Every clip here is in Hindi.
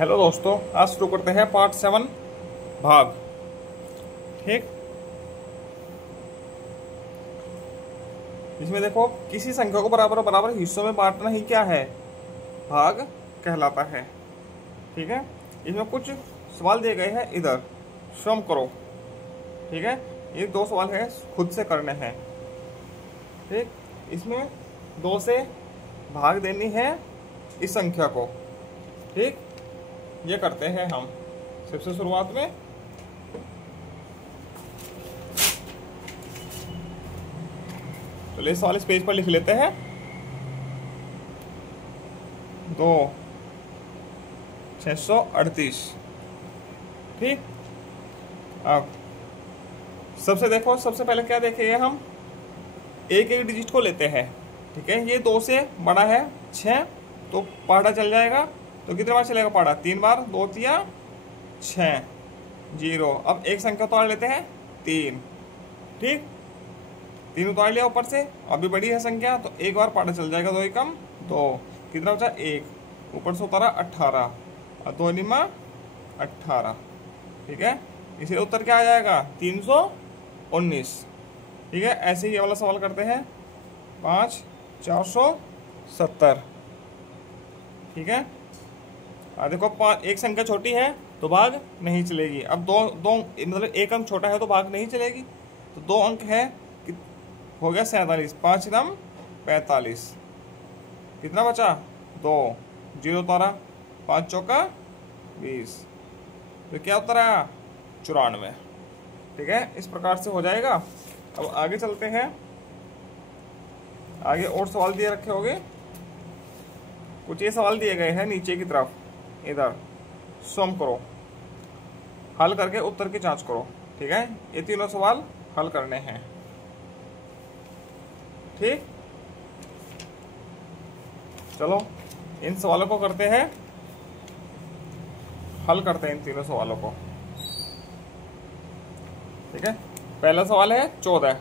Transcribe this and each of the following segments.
हेलो दोस्तों, आज शुरू करते हैं पार्ट 7 भाग। ठीक, इसमें देखो किसी संख्या को बराबर बराबर हिस्सों में बांटना ही क्या है, भाग कहलाता है। ठीक है, इसमें कुछ सवाल दिए गए हैं, इधर श्रम करो। ठीक है, ये 2 सवाल है, खुद से करने हैं। ठीक, इसमें 2 से भाग देनी है इस संख्या को। ठीक, ये करते हैं हम सबसे शुरुआत में। चलिए सवाल इस पेज पर लिख लेते हैं। 2,638। ठीक, अब सबसे पहले क्या देखेंगे हम, एक एक डिजिट को लेते हैं। ठीक है, ये 2 से बड़ा है 6, तो पहाड़ा चल जाएगा। तो कितने बार चलेगा पहाड़ा? 3 बार, 2 तिया 6, 0। अब एक संख्या उतार लेते हैं 3। ठीक, 3 उतार लिया ऊपर से, अभी बड़ी है संख्या तो एक बार पहाड़ा चल जाएगा। 2 एकम 2, कितना बचा? 1, ऊपर से उतारा 18 और 2 निमा 18। ठीक है, इसलिए उत्तर क्या आ जाएगा? 319। ठीक है, ऐसे ही ये वाला सवाल करते हैं 5,470। ठीक है, देखो एक संख्या छोटी है तो भाग नहीं चलेगी। अब दो मतलब एक अंक छोटा है तो भाग नहीं चलेगी। तो 2 अंक है, हो गया 47, 5 दम 45। कितना बचा? 2, 0 उतारा, 5 चौका 20, तो क्या उत्तर आया? 94। ठीक है, इस प्रकार से हो जाएगा। अब आगे चलते हैं। आगे और सवाल दिए रखे होंगे, कुछ ये सवाल दिए गए हैं नीचे की तरफ, इधर सम करो, हल करके उत्तर की जांच करो। ठीक है, ये तीनों सवाल हल करने हैं। ठीक, चलो इन सवालों को करते हैं, हल करते हैं इन तीनों सवालों को। ठीक है, पहला सवाल है 14।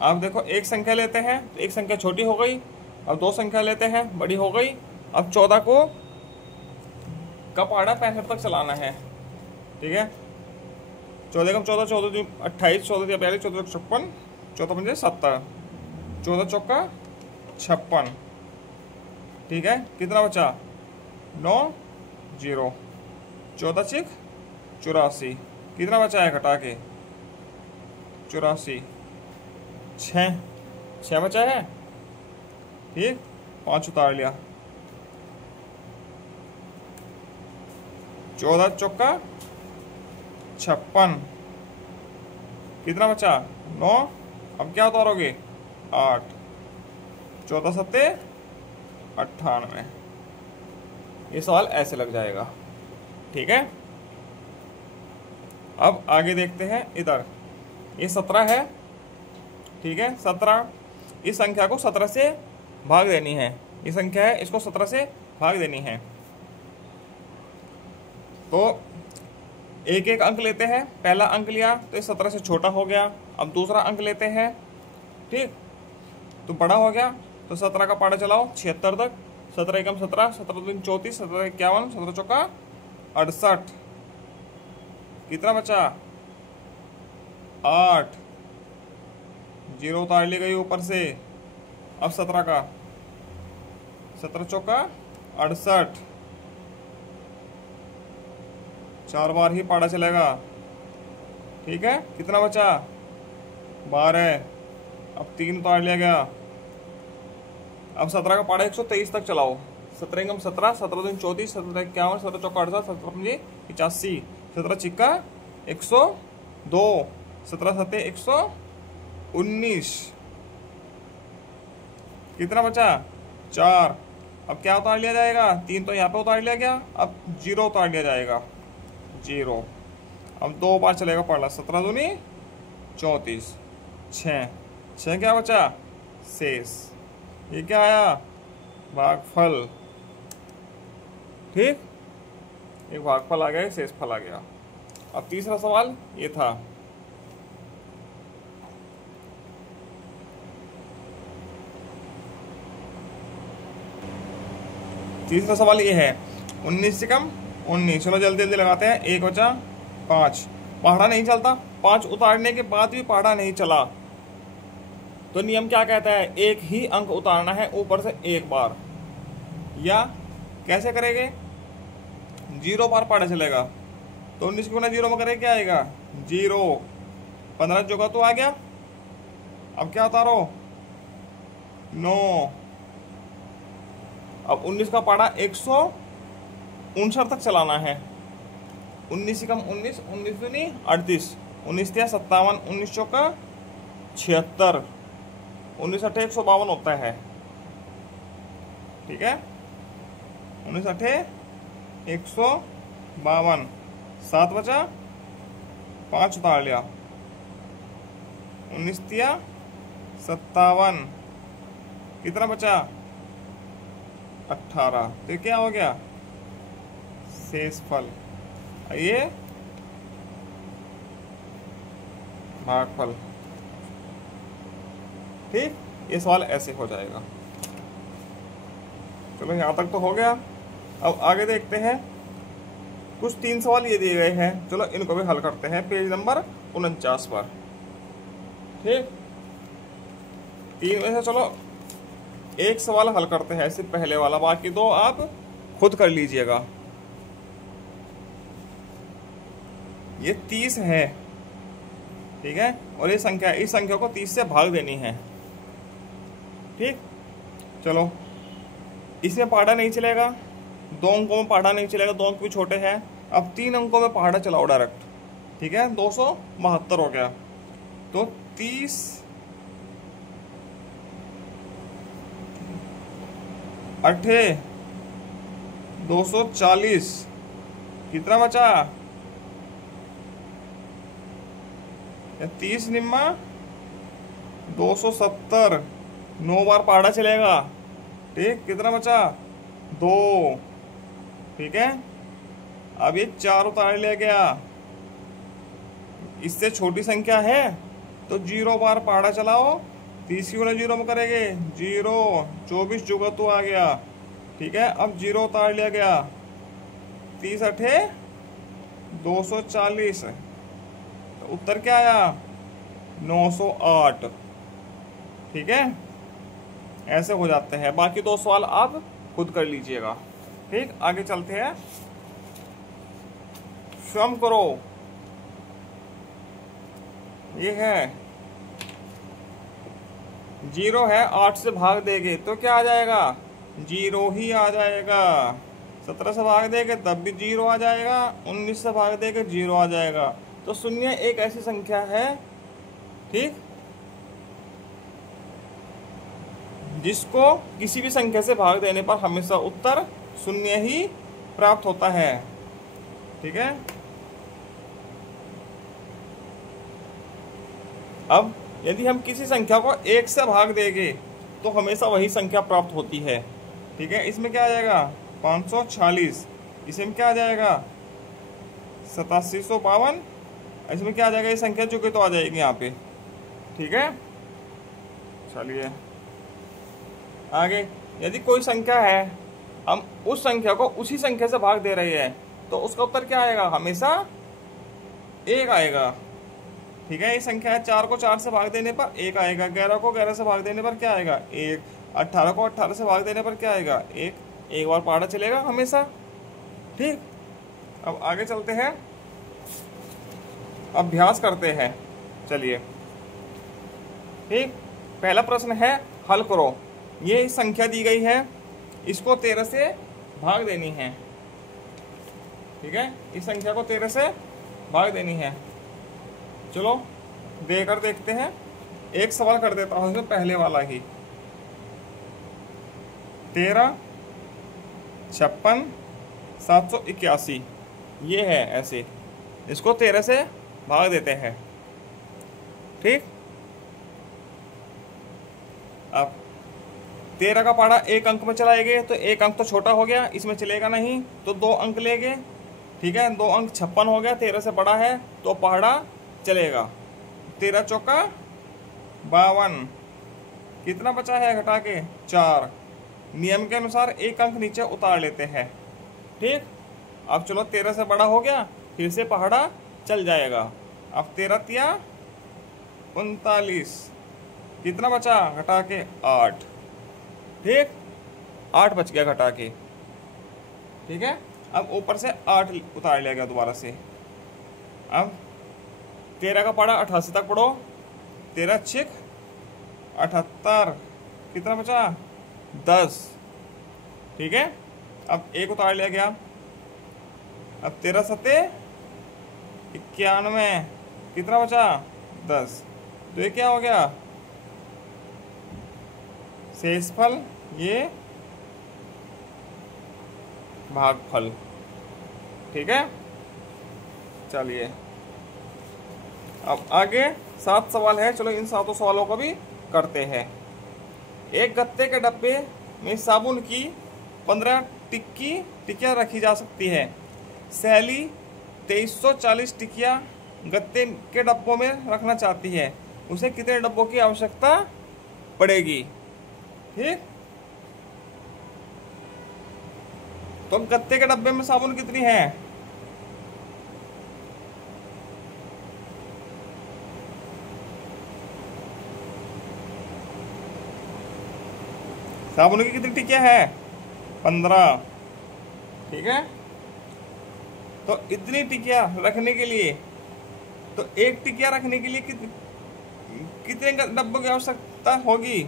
आप देखो एक संख्या लेते हैं, एक संख्या छोटी हो गई। अब 2 संख्या लेते हैं, बड़ी हो गई। अब 14 को का पहाड़ा 65 तक चलाना है। ठीक है, 14 कम 14, 14 28, 14 42, 14 56, 14 पंजे 70, 14 चौका 56। ठीक है, कितना बचा? 9, 0, 14 चिक 84, कितना बचा है घटा के? 84, 6 बचा है। ठीक, 5 उतार लिया, 14 चौका 56, कितना बचा? 9। अब क्या उतारोगे? 8, 14 सत्ते 98। ये सवाल ऐसे लग जाएगा। ठीक है, अब आगे देखते हैं। इधर ये 17 है। ठीक है, 17, इस संख्या को 17 से भाग देनी है। ये संख्या है, इसको 17 से भाग देनी है। तो एक एक अंक लेते हैं। पहला अंक लिया तो ये 17 से छोटा हो गया। अब दूसरा अंक लेते हैं। ठीक, तो बड़ा हो गया, तो 17 का पहाड़ा चलाओ 76 तक। 17 एकम 17, 17 दूनी 34, 17 51, 17 चौका 68, कितना बचा? 8, 0 उतार ली गई ऊपर से। अब 17 का 17 चौका 68, 4 बार ही पहाड़ा चलेगा। ठीक है, कितना बचा? 12। अब 3 उतार लिया गया। अब 17 का पहाड़ा 123 तक चलाओ। 17 एकम 17, 17 दूनी 34, 17 51, 17 चौका 68, 17 पंजे 85, 17 चिक्का 102, 17 सत्ते 119, कितना बचा? 4। अब क्या उतार लिया जाएगा? 3 तो यहाँ पे उतार लिया गया। अब 0 उतार लिया जाएगा, 0। अब 2 बार चलेगा पढ़ना। 17 दूनी 34, 6 क्या बचा? शेष। ये क्या आया? भागफल। ठीक, एक भागफल आ गया, शेष फल आ गया। अब तीसरा सवाल ये था। तीसरा सवाल ये है, 19 से कम 19। चलो जल्दी जल्दी लगाते हैं। 1 बचा 5। पहाड़ा नहीं चलता, 5 उतारने के बाद भी पहाड़ा नहीं चला तो नियम क्या कहता है, एक ही अंक उतारना है ऊपर से एक बार। या कैसे करेंगे, 0 बार पहाड़ा चलेगा तो 19 को 0 में करें क्या आएगा 0। 15 जोगा तो आ गया। अब क्या उतारो 9। अब 19 का पहाड़ा 159 तक चलाना है। 19 से कम 19, 19 दूनी 38, 19 या 57, 19 चौका 76, 19 अठे 152 होता है। ठीक है, 19 अठे 152। 7 बचा, 5 उतार लिया। 19 तिया 57, कितना बचा 18। तो क्या हो गया शेषफल, ये भागफल। ठीक, ये सवाल ऐसे हो जाएगा। चलो यहाँ तक तो हो गया। अब आगे देखते हैं, कुछ 3 सवाल ये दिए गए हैं, चलो इनको भी हल करते हैं पेज नंबर 49 पर। ठीक, 3 में से चलो एक सवाल हल करते हैं, सिर्फ पहले वाला, बाकी 2 आप खुद कर लीजिएगा। ये 30 है, ठीक है, और ये संख्या, इस संख्या को 30 से भाग देनी है। ठीक, चलो इसमें पहाड़ा नहीं चलेगा, 2 अंकों में पहाड़ा नहीं चलेगा, 2 अंक भी छोटे हैं। अब 3 अंकों में पहाड़ा चलाओ डायरेक्ट। ठीक है, 272 हो गया। तो 30 अठे 240, कितना बचा 30 निम्मा 270, 9 बार पहाड़ा चलेगा। ठीक, कितना बचा 2। ठीक है, अब ये 4 उतार लिया गया। इससे छोटी संख्या है तो 0 बार पहाड़ा चलाओ, 30 की 0 में करेंगे 0, 24 जुगा तो आ गया। ठीक है, अब 0 उतार लिया गया। 30 अठे 240, तो उत्तर क्या आया 908। ठीक है, ऐसे हो जाते हैं। बाकी 2 सवाल आप खुद कर लीजिएगा। ठीक, आगे चलते हैं। स्वयं करो, ये है 0 है, 8 से भाग देंगे तो क्या आ जाएगा 0 ही आ जाएगा। 17 से भाग देंगे तब भी 0 आ जाएगा। 19 से भाग देंगे 0 आ जाएगा। तो शून्य एक ऐसी संख्या है, ठीक, जिसको किसी भी संख्या से भाग देने पर हमेशा उत्तर 0 ही प्राप्त होता है। ठीक है, अब यदि हम किसी संख्या को 1 से भाग देंगे तो हमेशा वही संख्या प्राप्त होती है। ठीक है, इसमें क्या आ जाएगा 546, इसमें क्या आ जाएगा 8752, इसमें क्या आ जाएगा, ये संख्या चुके तो आ जाएगी यहाँ पे। ठीक है, चलिए आगे। यदि कोई संख्या है, हम उस संख्या को उसी संख्या से भाग दे रहे हैं तो उसका उत्तर क्या आएगा हमेशा 1 आएगा। ठीक है, ये संख्या है, 4 को 4 से भाग देने पर 1 आएगा, 11 को 11 से भाग देने पर क्या आएगा 1, 18 को 18 से भाग देने पर क्या आएगा 1। एक बार पहाड़ा चलेगा हमेशा। ठीक, अब आगे चलते हैं, अभ्यास करते हैं। चलिए, ठीक, पहला प्रश्न है हल करो। ये संख्या दी गई है, इसको 13 से भाग देनी है। ठीक है, इस संख्या को 13 से भाग देनी है। चलो देकर देखते हैं। एक सवाल कर देता हूं इसमें, पहले वाला ही। 13, 56, 781, ये है ऐसे, इसको 13 से भाग देते हैं। ठीक, अब 13 का पहाड़ा 1 अंक में चलाएंगे तो 1 अंक तो छोटा हो गया, इसमें चलेगा नहीं, तो 2 अंक लेंगे। ठीक है, 2 अंक 56 हो गया, 13 से बड़ा है तो पहाड़ा चलेगा। 13 चौका 52, कितना बचा है घटा के 4। नियम के अनुसार 1 अंक नीचे उतार लेते हैं। ठीक। अब चलो 13 से बड़ा हो गया, फिर से पहाड़ा चल जाएगा। अब 13 तिया 39, कितना बचा घटा के 8, ठीक, 8 बच गया घटा के, ठीक है। अब ऊपर से 8 उतार लिया गया दोबारा से। अब 13 का पढ़ा 88 तक पढ़ो, 13 छिक 78, कितना बचा 10, ठीक है। अब 1 उतार लिया गया। अब 13 सत्ते 91, कितना बचा 10। तो ये क्या हो गया शेषफल, ये भागफल, ठीक है। चलिए अब आगे 7 सवाल है, चलो इन 7 सवालों को भी करते हैं। एक गत्ते के डब्बे में साबुन की 15 टिक्कियां रखी जा सकती है। सहेली 2340 टिक्कियां गत्ते के डब्बों में रखना चाहती है, उसे कितने डब्बों की आवश्यकता पड़ेगी, ठीक। तो गत्ते के डब्बे में साबुन कितनी है, साबुन की कितनी टिक्कियां है 15, ठीक है। तो इतनी टिक्कियां रखने के लिए, तो एक टिक्कियां रखने के लिए कितने डब्बों की आवश्यकता होगी,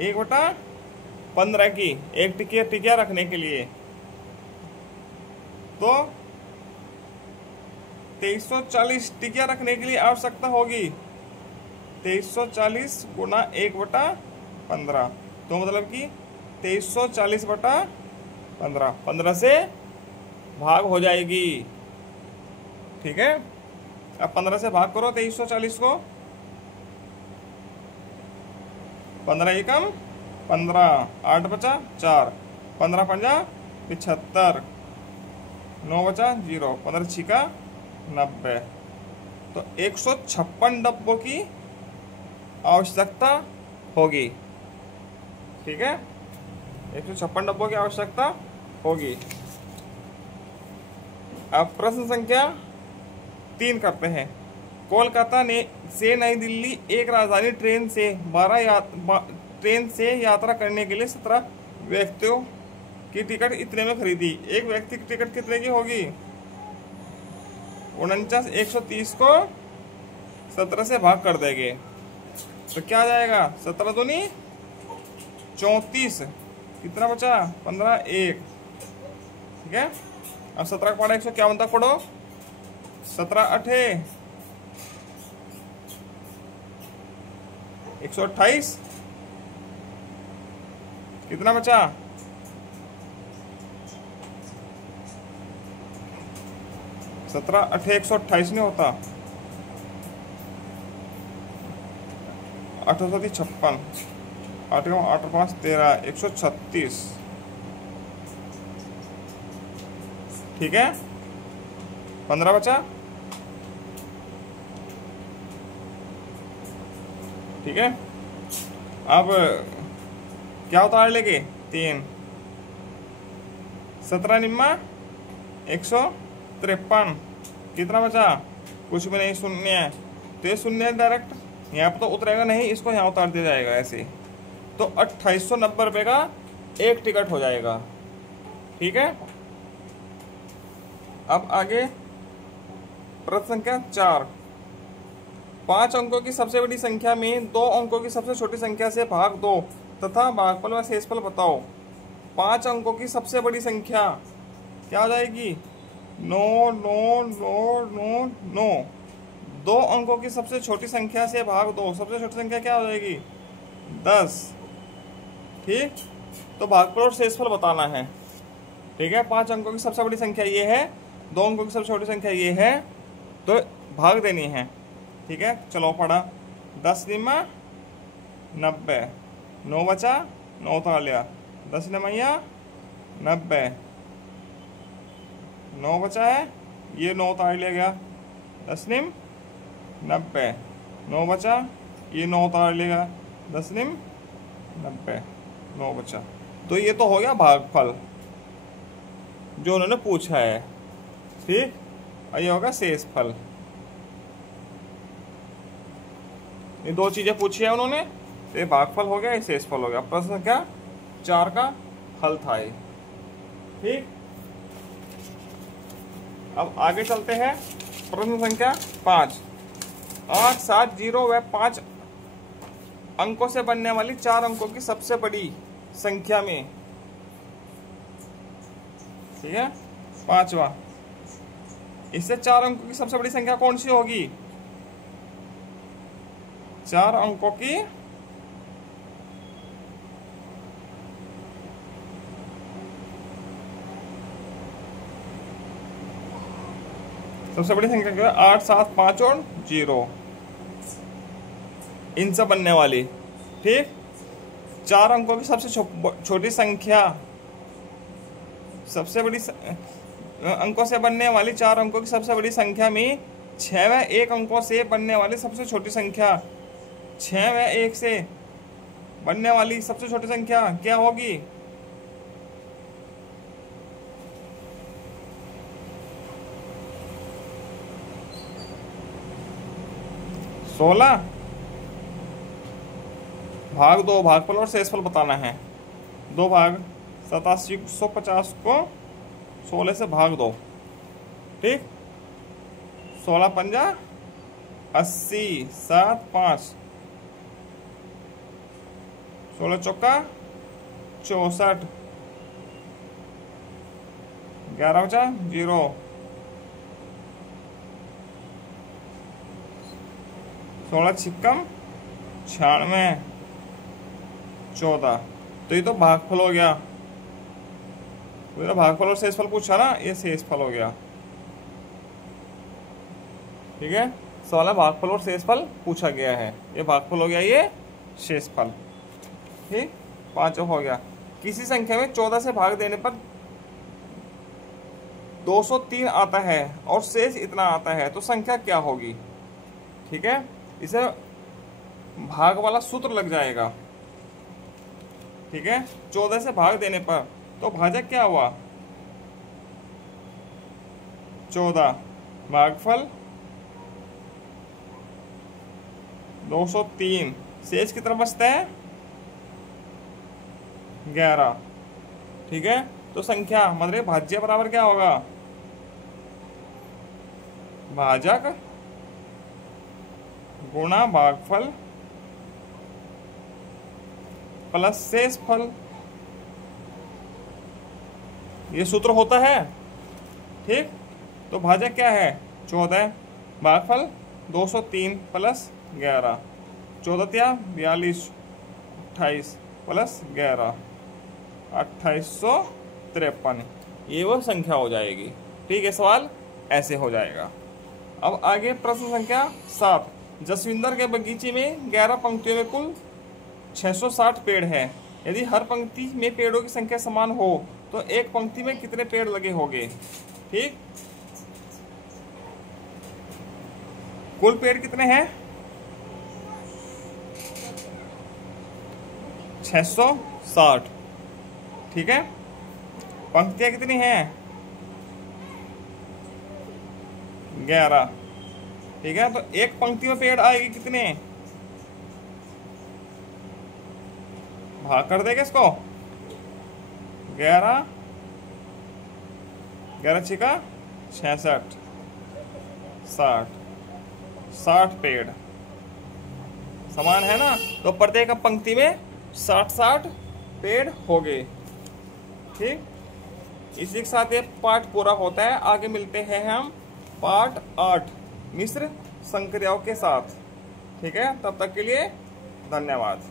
1/15 की एक टिक्कियां रखने के लिए। तो 2340 टिक्कियां रखने के लिए आवश्यकता होगी 2340 गुना 1/15, तो मतलब कि 2340/15, 15 से भाग हो जाएगी, ठीक है। अब 15 से भाग करो 2340 को, 15 एकम 15, 8 बचा 4, 15 पंजा 75, 9 बचा 0, 15 छिका 90। तो 156 डब्बों की आवश्यकता होगी, ठीक है। 156 डब्बों की आवश्यकता होगी। अब प्रश्न संख्या 3 करते हैं। कोलकाता से नई दिल्ली एक राजधानी ट्रेन से यात्रा करने के लिए 17 व्यक्तियों की टिकट इतने में खरीदी। एक व्यक्ति की टिकट कितने की होगी 49, 130 को 17 से भाग कर देंगे तो क्या आ जाएगा 17 दूनी 34, कितना बचा 15, 1, ठीक है। अब 17 का पढ़ा 151 तक पढ़ो, 17 8 128, कितना बचा 17 8 128 नहीं होता, 8 56, 8 8 5 13, 136, ठीक है। 15 बचा, ठीक है। अब क्या उतार लेंगे 3, 17 निम्मा 153, कितना बचा कुछ भी नहीं, शून्य है। तो ये शून्य है डायरेक्ट, यहाँ पर तो उतरेगा नहीं, इसको यहाँ उतार दिया जाएगा ऐसे। तो 2890 रुपये का एक टिकट हो जाएगा, ठीक है। अब आगे प्रश्न संख्या 4। 5 अंकों की सबसे बड़ी संख्या में 2 अंकों की सबसे छोटी संख्या से भाग दो तथा भागफल व शेषफल बताओ। 5 अंकों की सबसे बड़ी संख्या क्या हो जाएगी 9 9 9 9 9। 2 अंकों की सबसे छोटी संख्या से भाग दो, सबसे छोटी संख्या क्या हो जाएगी 10, ठीक। तो भागफल और शेषफल बताना है, ठीक है। 5 अंकों की सबसे बड़ी संख्या ये है, 2 अंकों की सबसे छोटी संख्या ये है, तो भाग देनी है, ठीक है। चलो पढ़ा 10 निम्मा 90, 9 बचा 9 उतार लिया, 10 निमैया 90, 9 बचा है, ये 9 उतार लिया गया, 10 निम 90, 9 बचा, ये 9 उतार लेगा, 10 निम 90, 9 बचा। तो ये तो हो गया भागफल, जो उन्होंने पूछा है। ठीक, और ये होगा शेषफल। ये दो चीजें पूछी है उन्होंने, तो ये भागफल हो गया, ये शेषफल हो गया। प्रश्न संख्या 4 का हल था ये। ठीक, अब आगे चलते हैं। प्रश्न संख्या 5। 8, 7, 0 व 5 अंकों से बनने वाली 4 अंकों की सबसे बड़ी संख्या में, ठीक है, 5वां, इससे 4 अंकों की सबसे बड़ी संख्या कौन सी होगी? 4 अंकों की सबसे बड़ी संख्या क्या है? 8, 7, 5 और 0, इनसे बनने वाली। ठीक, 4 अंकों की सबसे छोटी संख्या, सबसे बड़ी अंकों से बनने वाली 4 अंकों की सबसे बड़ी संख्या में 6 व 1 अंकों से बनने वाली सबसे छोटी संख्या, 6 व 1 से बनने वाली सबसे छोटी संख्या क्या होगी? सोलह। भाग 2, भागफल और शेषफल बताना है। 2 भाग 8750 को 16 से भाग दो। ठीक, 16 पंजा 80, 7, 5, 16 चौका 64, 11 बचा 0, 16 छिक्कम 96, 14। तो ये तो भागफल हो गया। तो भागफल और शेषफल पूछा ना, ये शेषफल हो गया। ठीक है, 16 भागफल और शेषफल पूछा गया है, ये भागफल हो गया, ये शेषफल। ठीक, 5 हो गया। किसी संख्या में 14 से भाग देने पर 203 आता है और शेष इतना आता है, तो संख्या क्या होगी? ठीक है, इसे भाग वाला सूत्र लग जाएगा। ठीक है, 14 से भाग देने पर तो भाजक क्या हुआ? 14, भागफल 203, शेष कितना बचता है? 11। ठीक है, तो संख्या मतलब भाज्य बराबर क्या होगा? भाजक गुणा भागफल प्लस शेषफल, ये सूत्र होता है। ठीक, तो भाजक क्या है? 14, भागफल 203 प्लस 11, 14 42, 28 प्लस 11, 2853, ये वो संख्या हो जाएगी। ठीक है, सवाल ऐसे हो जाएगा। अब आगे प्रश्न संख्या 7। जसविंदर के बगीचे में 11 पंक्तियों में कुल 660 पेड़ हैं। यदि हर पंक्ति में पेड़ों की संख्या समान हो तो एक पंक्ति में कितने पेड़ लगे होंगे? ठीक, कुल पेड़ कितने हैं? 660। ठीक है, पंक्तियां कितनी हैं? 11। ठीक है, तो एक पंक्ति में पेड़ आएगी कितने? भाग कर देगा इसको, 11, 11 छिका 66, 60 पेड़ समान है ना, तो प्रत्येक पंक्ति में 60 पेड़ हो गए। ठीक, इसी के साथ ये पाठ पूरा होता है। आगे मिलते हैं हम पाठ 8 मिश्र संक्रियाओं के साथ। ठीक है, तब तक के लिए धन्यवाद।